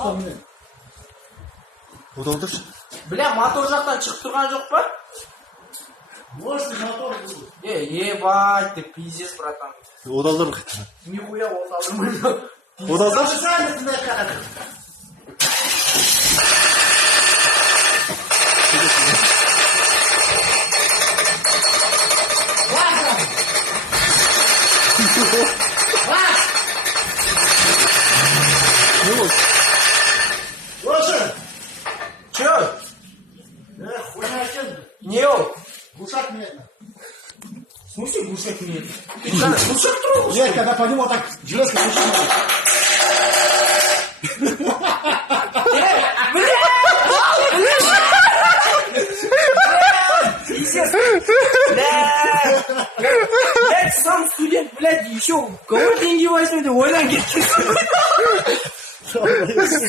Тоқтамын. Ода отыршы. Бля, мотор жақтан шығып тұрған жоқ па? Может, мотор. Ебать, ты пиздец, братан. Одалдар қайтты. Нихуя оталдырмайды. Одалдар? Сами туда как. Не болды? Леша! Че? Хуйня чем? Не ол? Глушак мне. В смысле глушак нет? Ты что, глушак трогаешь? Нет, когда по нему вот так железка глушак. Пиздец. Блядь, сам студент, блядь, еще кого деньги возьмет, ойнан кеткен.